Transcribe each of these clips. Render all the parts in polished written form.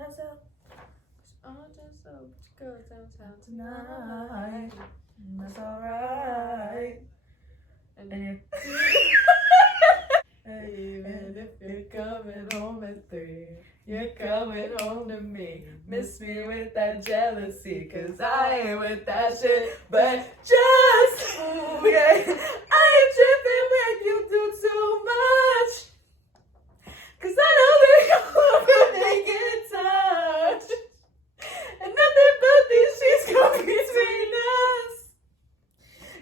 myself. I just hope you go downtown Tonight. That's alright. And And you. even if you're coming home at 3, you're coming home to me. Miss me with that jealousy, 'cause I ain't with that shit. But just, ooh, yeah, I ain't tripping when you do too much, 'cause I know that you're making touch. And nothing but these sheets go between us,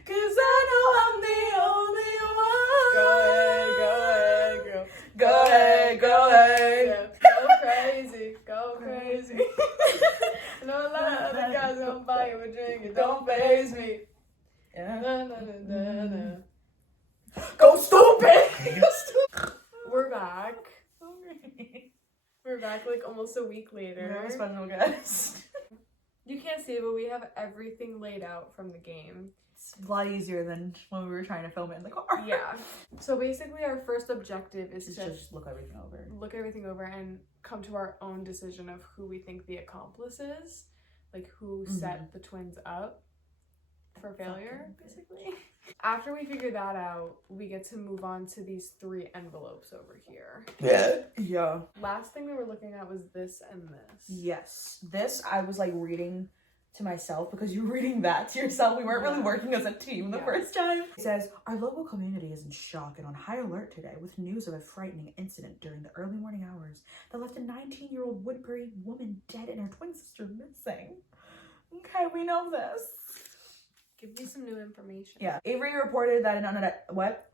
'cause I know I'm the only one. Go ahead, girl. Go ahead. Go crazy, go crazy. No lie, other guys don't buy you a drink, it don't faze me. Yeah. Na. Go stupid! We're back. We're back like almost a week later. Very special guest. You can't see it, but we have everything laid out from the game. It's a lot easier than when we were trying to film it in the car. Yeah. So basically our first objective is to just look everything over. Look everything over and come to our own decision of who we think the accomplice is. Like who set the twins up for failure, basically. After we figure that out, we get to move on to these 3 envelopes over here. Yeah. Last thing we were looking at was this and this. Yes. This I was like reading to myself because you were reading that to yourself. We weren't really working as a team the first time. It says, our local community is in shock and on high alert today with news of a frightening incident during the early morning hours that left a 19-year-old Woodbury woman dead and her twin sister missing. Okay, we know this. Give me some new information. Yeah. Avery reported that an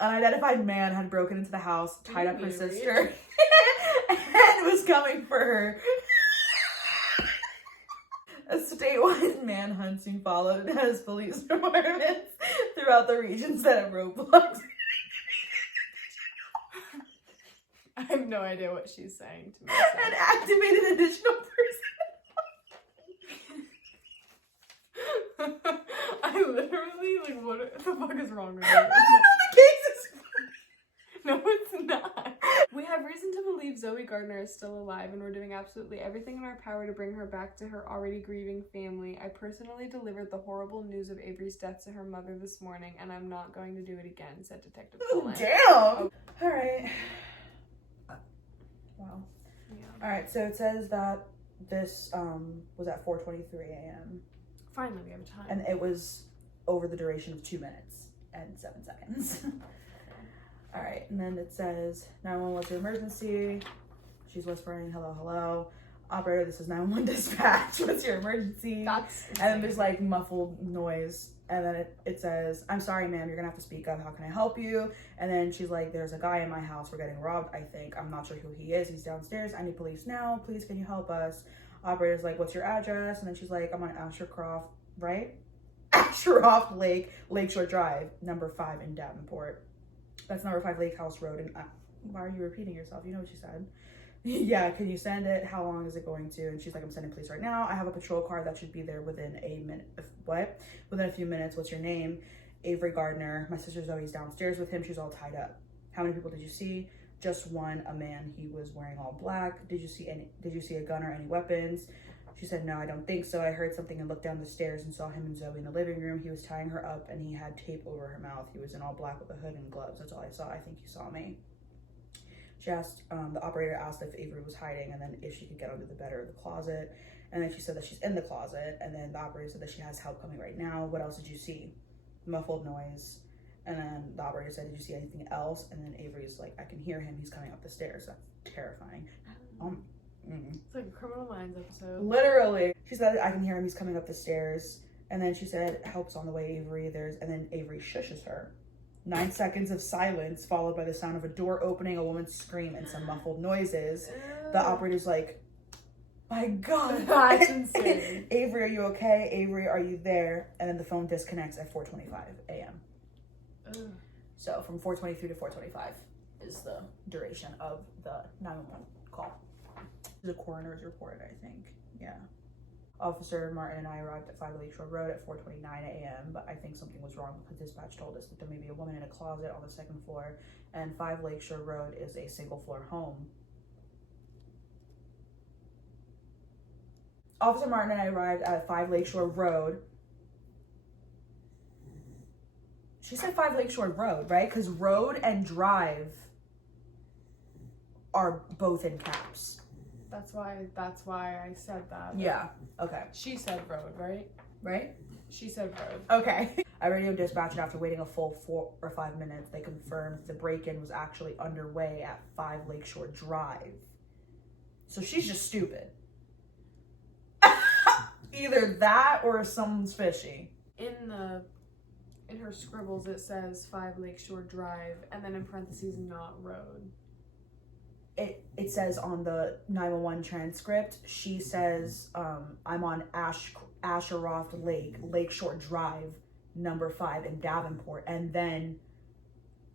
unidentified man had broken into the house, tied up her sister, and was coming for her. A statewide manhunt soon followed as police departments throughout the region set up roadblocks. I have no idea what she's saying to me. And activated additional personnel. I literally, like, what the fuck is wrong with you? I don't know, the case is No, it's not. We have reason to believe Zoe Gardner is still alive, and we're doing absolutely everything in our power to bring her back to her already grieving family. I personally delivered the horrible news of Avery's death to her mother this morning, and I'm not going to do it again, said Detective Cullen. Damn! Oh. Alright. Wow. Yeah. Alright, so it says that this was at 4:23 a.m. Finally, we have time. And it was over the duration of 2 minutes and 7 seconds. All right, and then it says 911, what's your emergency? She's whispering, hello, hello. Operator, this is 911 dispatch. What's your emergency? That's and then there's like muffled noise. And then it says, I'm sorry, ma'am, you're gonna have to speak up. How can I help you? And then she's like, there's a guy in my house. We're getting robbed, I think. I'm not sure who he is. He's downstairs. I need police now. Please, can you help us? Operator's like, what's your address? And then she's like, I'm on Ashcroft, right? Ashcroft Lake, Lakeshore Drive, number 5 in Davenport. That's number 5 Lake House Road. And why are you repeating yourself? You know what she said. Yeah, can you send it? How long is it going to? And she's like, I'm sending police right now. I have a patrol car that should be there within a minute. What? Within a few minutes. What's your name? Avery Gardner. My sister Zoe's downstairs with him. She's all tied up. How many people did you see? Just one, a man. He was wearing all black. Did you see a gun or any weapons? She said, no, I don't think so. I heard something and looked down the stairs and saw him and Zoe in the living room. He was tying her up and he had tape over her mouth. He was in all black with a hood and gloves. That's all I saw. I think you saw me. She asked, the operator asked if Avery was hiding and then if she could get under the bed or the closet. And then she said that she's in the closet. And then the operator said that she has help coming right now. What else did you see? Muffled noise. And then the operator said, did you see anything else? And then Avery's like, I can hear him. He's coming up the stairs. That's terrifying. It's like a Criminal Minds episode. Literally. She said, I can hear him. He's coming up the stairs. And then she said, help's on the way, Avery. And then Avery shushes her. 9 seconds of silence, followed by the sound of a door opening, a woman's scream, and some muffled noises. The operator's like, my God. That's insane. Avery, are you okay? Avery, are you there? And then the phone disconnects at 4:25 a.m. So from 4:23 to 4:25 is the duration of the 911 call. The coroner's report, I think. Yeah. Officer Martin and I arrived at 5 Lakeshore Road at 4:29 a.m., but I think something was wrong because dispatch told us that there may be a woman in a closet on the 2nd floor, and 5 Lakeshore Road is a single-floor home. Officer Martin and I arrived at 5 Lakeshore Road. She said 5 Lakeshore Road, right? Because road and drive are both in caps. That's why I said that. Yeah. Okay. She said road, right? Right? She said road. Okay. I radioed dispatch, and after waiting a full 4 or 5 minutes, they confirmed the break-in was actually underway at 5 Lakeshore Drive. So she's just stupid. Either that or someone's fishy. In her scribbles, it says 5 Lakeshore Drive, and then in parentheses, not road. It says on the 911 transcript, she says, I'm on Asheroft Lake, Lakeshore Drive, number 5 in Davenport. And then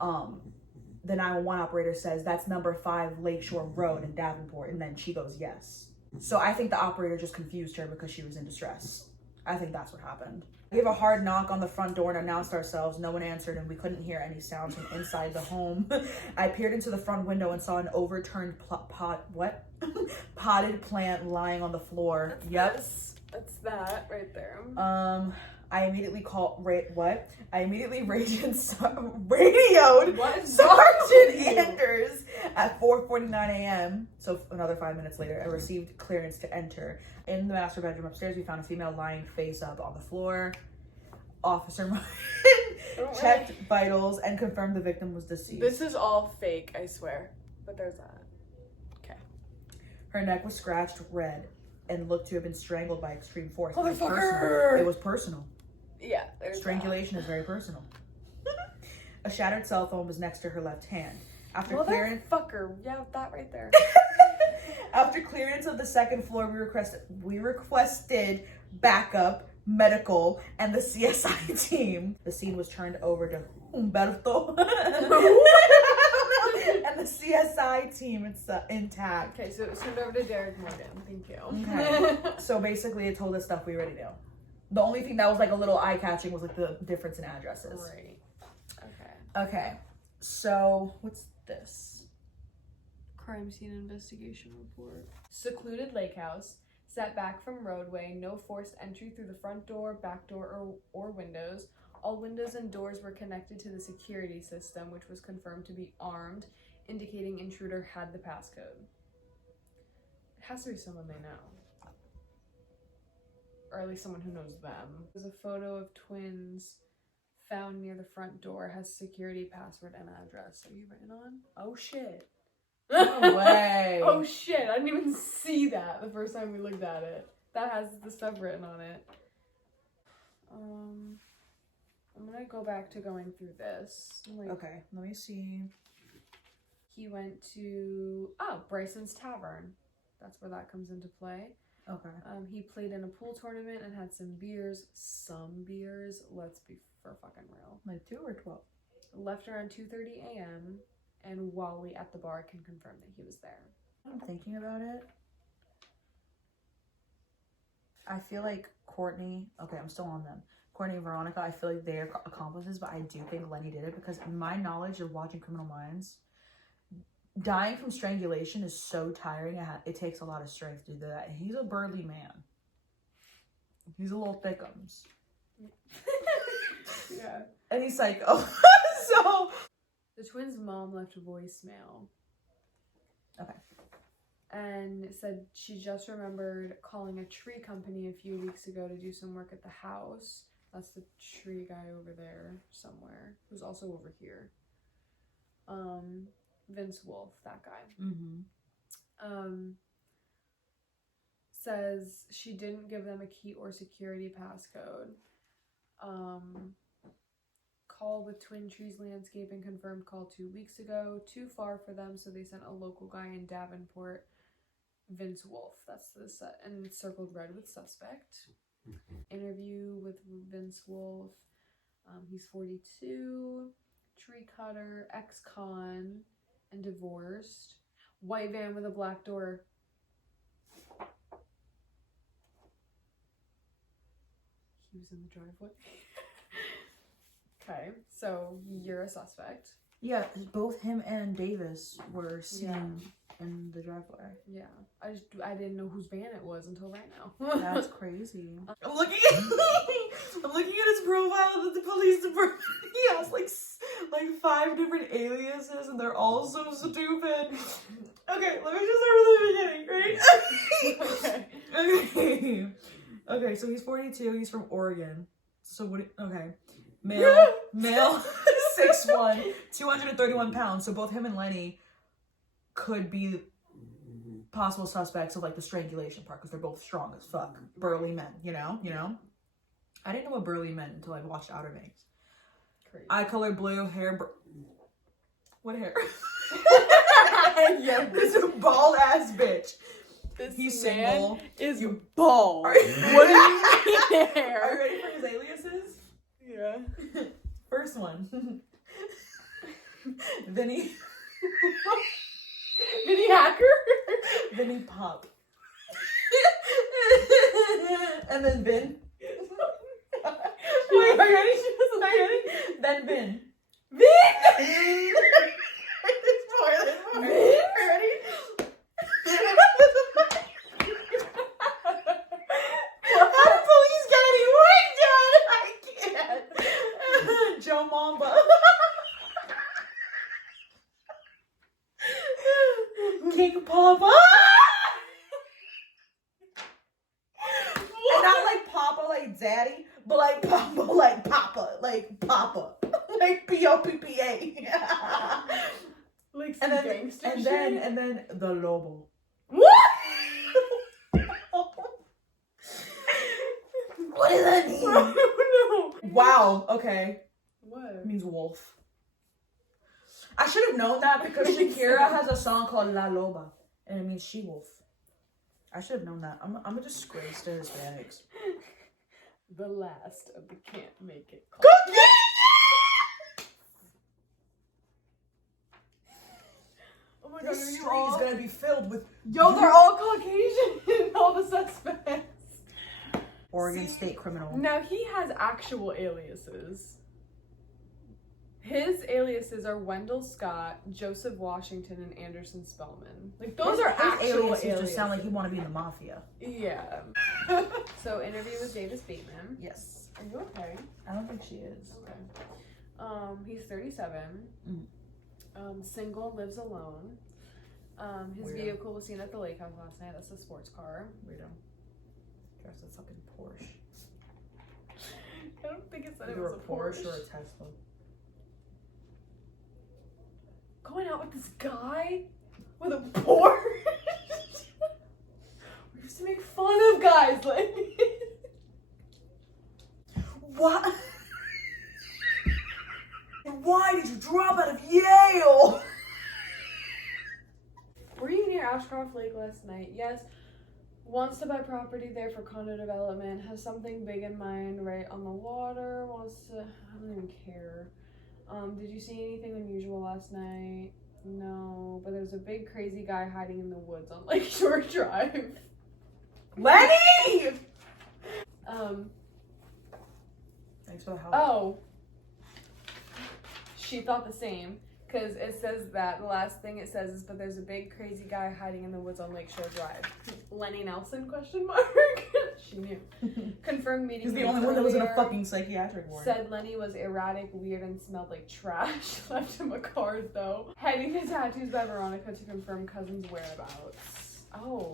the 911 operator says, that's number 5 Lakeshore Road in Davenport. And then she goes, yes. So I think the operator just confused her because she was in distress. I think that's what happened. We gave a hard knock on the front door and announced ourselves. No one answered, and we couldn't hear any sounds from inside the home. I peered into the front window and saw an overturned potted plant lying on the floor. That's that right there. I immediately radioed Sergeant Anders at 4:49 a.m. So another 5 minutes later, I received clearance to enter. In the master bedroom upstairs, we found a female lying face up on the floor. Officer Martin checked vitals and confirmed the victim was deceased. This is all fake, I swear. But there's that. Okay. Her neck was scratched red and looked to have been strangled by extreme force. Motherfucker! It was personal. Yeah, there's Strangulation is very personal. A shattered cell phone was next to her left hand. After clearance, yeah, that right there. After clearance of the second floor, we requested backup, medical, and the CSI team. The scene was turned over to Humberto and the CSI team. It's intact. Okay, so it was turned over to Derek Morgan. Thank you. Okay. So basically, it told us stuff we already knew. The only thing that was like a little eye-catching was like the difference in addresses. Right. Okay. Okay. So what's this? Crime scene investigation report. Secluded lake house, set back from roadway, no forced entry through the front door, back door, or windows. All windows and doors were connected to the security system, which was confirmed to be armed, indicating intruder had the passcode. It has to be someone they know. Or at least someone who knows them. There's a photo of twins found near the front door, has security password and address. Are you written on? Oh shit. No way. Oh shit, I didn't even see that the first time we looked at it. That has the stuff written on it. I'm gonna go back to going through this. Okay, let me see. He went to, Bryson's Tavern. That's where that comes into play. Okay. He played in a pool tournament and had some beers. Let's be for fucking real. Like 2 or 12? Left around 2:30 a.m. and Wally at the bar can confirm that he was there. I'm thinking about it. I feel like Courtney, okay, I'm still on them. Courtney and Veronica, I feel like they're accomplices, but I do think Lenny did it because in my knowledge of watching Criminal Minds, dying from strangulation is so tiring. It takes a lot of strength to do that. And he's a burly man. He's a little thickums. Yeah. And he's psycho. So the twins' mom left a voicemail. Okay. And said she just remembered calling a tree company a few weeks ago to do some work at the house. That's the tree guy over there somewhere, who's also over here. Vince Wolf, that guy. Mm-hmm. Says she didn't give them a key or security passcode. Call with Twin Trees Landscaping confirmed call 2 weeks ago. Too far for them, so they sent a local guy in Davenport, Vince Wolf. That's the set, and it's circled red with suspect. Interview with Vince Wolf. He's 42, tree cutter, ex-con, and divorced. White van with a black door. He was in the driveway. Okay, so you're a suspect. Yeah, both him and Davis were seen in the driveway. Yeah. I didn't know whose van it was until right now. That's crazy. I'm looking at his profile at the police department. He has like 5 different aliases and they're all so stupid. Okay, let me just start from the beginning, right? Okay. Okay, so he's 42, he's from Oregon. So okay. Male 6'1", 231 pounds. So both him and Lenny could be possible suspects of like the strangulation part because they're both strong as fuck. Burly men, you know? I didn't know what burly meant until I watched Outer Banks. Crazy. Eye color blue, hair what hair? Yeah, this bald ass bitch. He's man single. is bald. What do you mean hair? Are you ready for his aliases? Yeah. First one. Vinny. Vinny Hacker? Vinny Pop. And then Vin. Wait, are you ready? Then Vin. Vin! There's more. Are you ready? How do police get any work done? I can't. Joe Mamba. King Papa. And not like Papa like daddy, but like Papa like Papa. Like Papa. Like P-O-P-P-A. Like and some then gangster and shit? then the Lobo. What? What does that mean? I don't know. Wow, okay. What? It means wolf. I should have known that because Shakira has a song called La Loba and it means she wolf. I should have known that. I'm a disgrace to Hispanics. The last of the can't make it. Oh my god, This are you street all... is gonna be filled with Yo, they're all Caucasian, all the suspects. Oregon State criminal. Now, he has actual aliases. His aliases are Wendell Scott, Joseph Washington, and Anderson Spellman. Like, those are actual aliases. Just sound like he want to be in the mafia. Yeah. So, interview with Davis Bateman. Yes. Are you okay? I don't think she is. Okay. He's 37. Single, lives alone. His Weirdo. vehicle was seen at the lake house last night. That's a sports car. Weirdo. Drives a fucking Porsche. I don't think it said Either it was a a Porsche Porsche. or a Tesla. Going out with this guy with a Porsche. We used to make fun of guys like What? Why did you drop out of Yale? Were you near Ashcroft Lake last night? Yes. Wants to buy property there for condo development. Has something big in mind right on the water. Wants to... I don't even care. Did you see anything unusual last night? No. But there's a big crazy guy hiding in the woods on Lakeshore Drive. Lenny! Thanks for the help. Oh. She thought the same. Because it says that, the last thing it says is, but there's a big crazy guy hiding in the woods on Lakeshore Drive. Lenny Nelson, question mark? She knew. Confirmed meeting. He's the only one that was in a fucking psychiatric ward. Said Lenny was erratic, weird, and smelled like trash. Left him a card, though. Heading to Tattoos by Veronica to confirm cousin's whereabouts. Oh,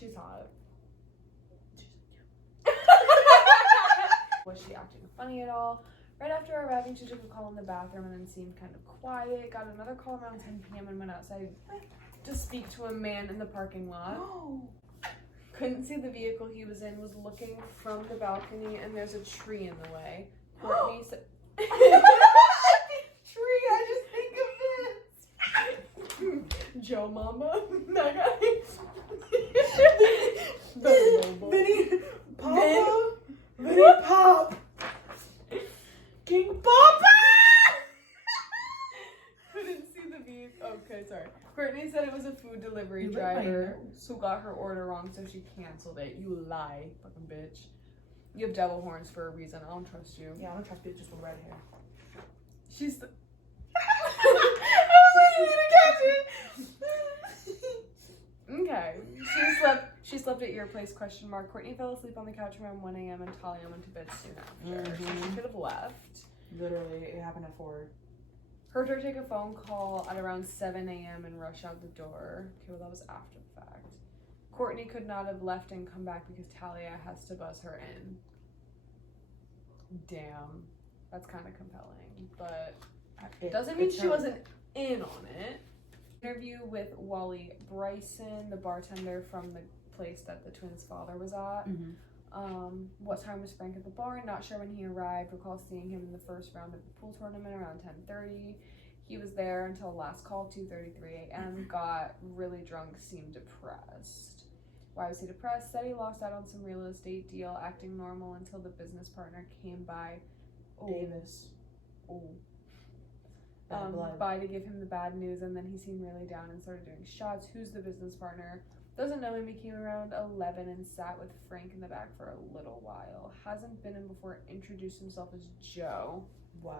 she's hot. Was she acting funny at all? Right after arriving, she took a call in the bathroom and then seemed kind of quiet. Got another call around 10 p.m. and went outside to speak to a man in the parking lot. No. Couldn't see the vehicle he was in, was looking from the balcony, and there's a tree in the way. Courtney said... Tree, I just think of this. Joe Mama? That guy? Vinny Papa? Vinny Pop! King Papa! Couldn't see the vehicle. Okay, sorry. Courtney said it was a food delivery driver who got her order wrong, so she canceled it. You lie, fucking bitch. You have devil horns for a reason. I don't trust you. Yeah, I don't trust bitches with red hair. She's the... I was waiting for you to catch it. Okay. She slept at your place, question mark. Courtney fell asleep on the couch around 1 a.m. and Talia went to bed soon after. So she could have left. Literally, it happened at 4. Heard her take a phone call at around 7 a.m. and rush out the door. Okay, well, that was after the fact. Courtney could not have left and come back because Talia has to buzz her in. Damn. That's kind of compelling, but it doesn't mean she wasn't in on it. Interview with Wally Bryson, the bartender from the place that the twins' father was at. What time was Frank at the bar? Not sure when he arrived. Recall seeing him in the first round of the pool tournament around 10:30. He was there until last call, 2:33 a.m. Got really drunk, seemed depressed. Why was he depressed? Said he lost out on some real estate deal, acting normal until the business partner came by. Davis. By to give him the bad news, and then he seemed really down and started doing shots. Who's the business partner? Doesn't know him. He came around 11 and sat with Frank in the back for a little while. Hasn't been in before. Introduced himself as Joe. What?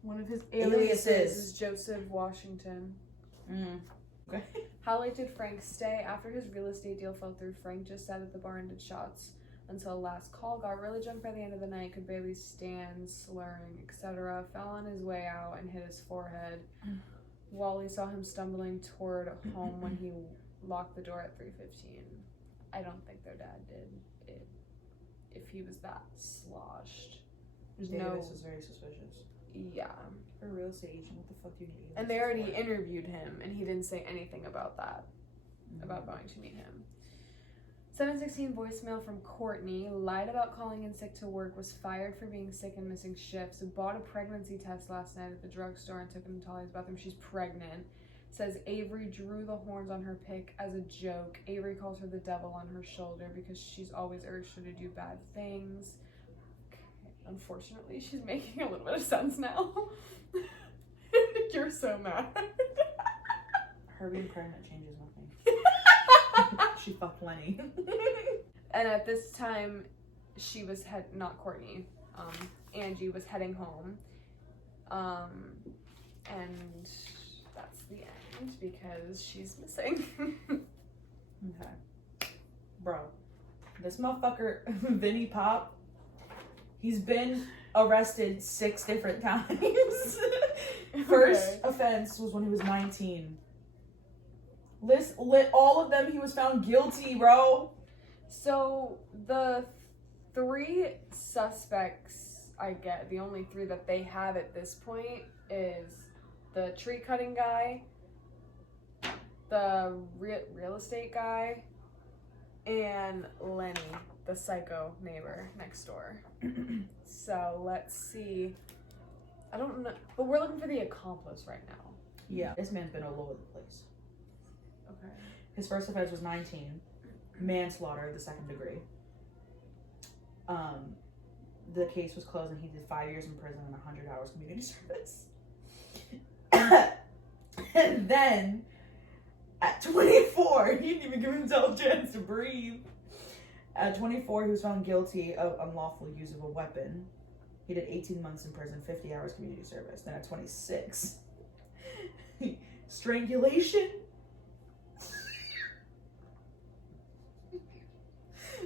One of his aliases is Joseph Washington. Okay. How late did Frank stay? After his real estate deal fell through, Frank just sat at the bar and did shots until last call. Got really drunk by the end of the night, could barely stand, slurring, etc. Fell on his way out and hit his forehead. Wally saw him stumbling toward home when he locked the door at 3:15. I don't think their dad did it if he was that sloshed. Davis was very suspicious. Yeah. For a real estate agent, what the fuck do you need? And they already interviewed him, and he didn't say anything about that, about going to meet him. 7:16 voicemail from Courtney. Lied about calling in sick to work. Was fired for being sick and missing shifts. Bought a pregnancy test last night at the drugstore and took it to Talia's bathroom. She's pregnant. Says Avery drew the horns on her pic as a joke. Avery calls her the devil on her shoulder because she's always urged her to do bad things. Okay. Unfortunately, she's making a little bit of sense now. You're so mad. Her being pregnant changes nothing. She fucked Lenny. And at this time, she was not Courtney. Angie was heading home. And that's the end because she's missing. Okay. Bro, this motherfucker, Vinny Pop, he's been arrested 6 different times. First offense was when he was 19. All of them, he was found guilty, bro. So the 3 suspects, the only 3 that they have at this point is the tree cutting guy, the real estate guy, and Lenny, the psycho neighbor next door. So let's see. I don't know, but we're looking for the accomplice right now. Yeah, this man's been all over the place. Okay. His first offense was 19, manslaughter, the 2nd degree. The case was closed and he did 5 years in prison and 100 hours community service. And then, at 24, he didn't even give himself a chance to breathe. At 24, he was found guilty of unlawful use of a weapon. He did 18 months in prison, 50 hours community service. Then at 26, strangulation.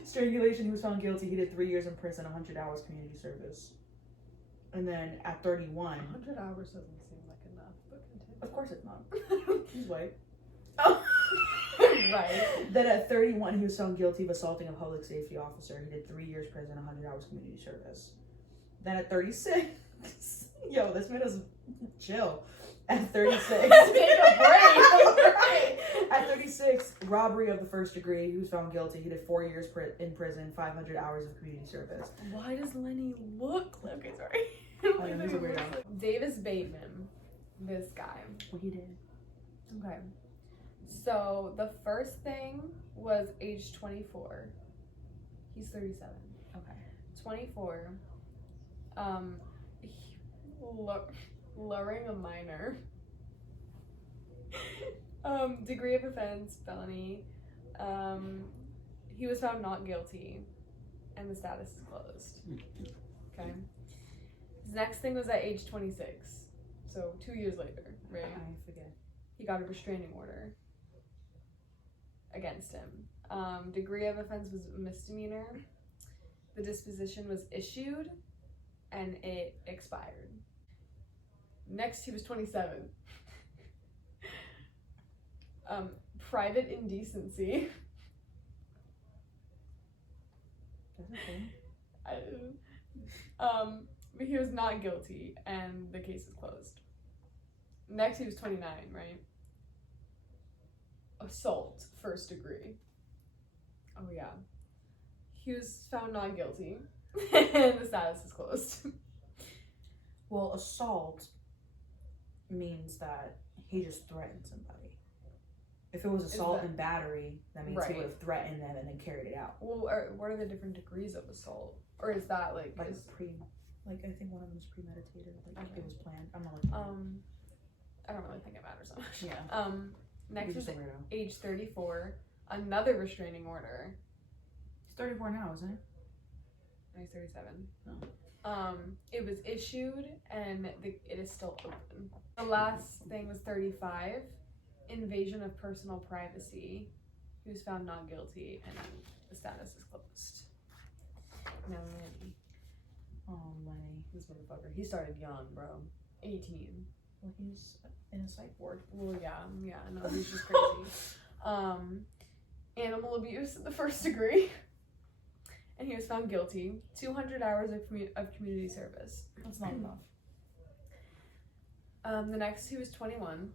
Strangulation, he was found guilty. He did 3 years in prison, 100 hours community service. And then at 31... 100 hours doesn't seem like enough, but continue. Of course it's not. She's white. Oh. Right. Then at 31, he was found guilty of assaulting a public safety officer. He did 3 years prison, 100 hours community service. Then at 36... Yo, this man is chill. At 36... Take a break. Right. At 36, robbery of the 1st degree. He was found guilty. He did 4 years in prison, 500 hours of community service. Why does Lenny look? Okay, sorry. I know, he's a weirdo. Davis Bateman, this guy. What he did. Okay. So the first thing was age 24. He's 37. Okay. 24. Luring a minor. Degree of offense, felony. He was found not guilty, and the status is closed. Okay. His next thing was at age 26, so 2 years later, right? I forget. He got a restraining order. against him. Degree of offense was misdemeanor. The disposition was issued, and it expired. Next, he was 27. Private indecency. But he was not guilty, and the case is closed. Next, he was 29, right? Assault, first degree. Oh yeah. He was found not guilty, and the status is closed. Well, assault means that he just threatened somebody. If it was assault and battery, that means he would have threatened them and then carried it out. Well, what are the different degrees of assault? Or is that like I think one of them was premeditated. Like it was planned. I'm not looking. I don't really think it matters so much. Yeah. Next is age 34. Another restraining order. He's 34 now, isn't it? No, he's 37. Oh. It was issued and it is still open. The last thing was 35. Invasion of personal privacy. He was found not guilty and the status is closed. Now Lenny. Oh, Lenny. This motherfucker. He started young, bro. 18. Well, he's in a psych ward. Well, yeah, no, he's just crazy. Animal abuse in the first degree. And he was found guilty. 200 hours of community service. That's not enough. The next, he was 21.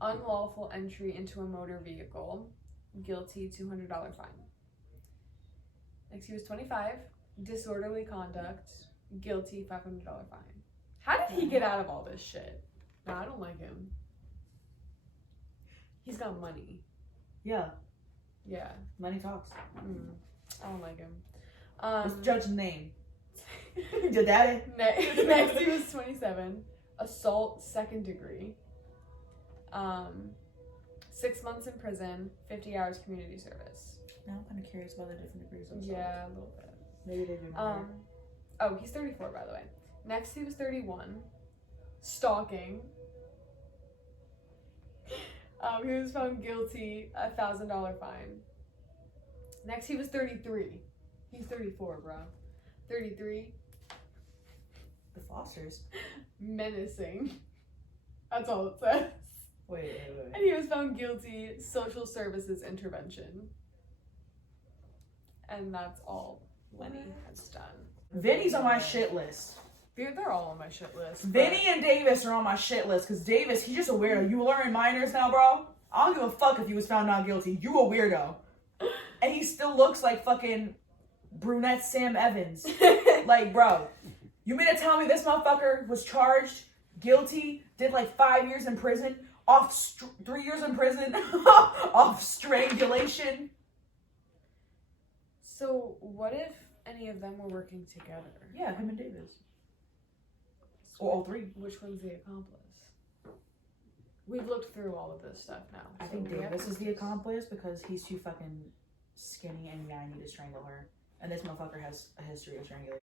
Unlawful entry into a motor vehicle. Guilty, $200 fine. Next, he was 25. Disorderly conduct. Guilty, $500 fine. How did he get out of all this shit? No, I don't like him. He's got money. Yeah. Yeah. Money talks. I don't like him. What's the judge's name? Your daddy? Next, he was 27. Assault, second degree. 6 months in prison, 50 hours community service. Now I'm kind of curious about the different degrees of assault. Yeah, a little bit. Maybe they do not. Oh, he's 34, by the way. Next, he was 31. Stalking. He was found guilty, $1,000 fine. Next, he was 33. He's 34, bro. 33. The Fosters. Menacing. That's all it says. Wait. And he was found guilty, social services intervention. And that's all Lenny has done. Vinny's on my shit list. They're all on my shit list. Vinny and Davis are on my shit list because Davis, he's just a weirdo. You learn minors now, bro? I don't give a fuck if he was found not guilty. You a weirdo. And he still looks like fucking brunette Sam Evans. Like, bro, you mean to tell me this motherfucker was charged, guilty, did like 5 years in prison, 3 years in prison, off strangulation? So, what if any of them were working together? Yeah, him and Davis. Or all three. Which one's the accomplice? We've looked through all of this stuff now. I think Davis is the accomplice because he's too fucking skinny and yeah, I need to strangle her. And this motherfucker has a history of strangulation.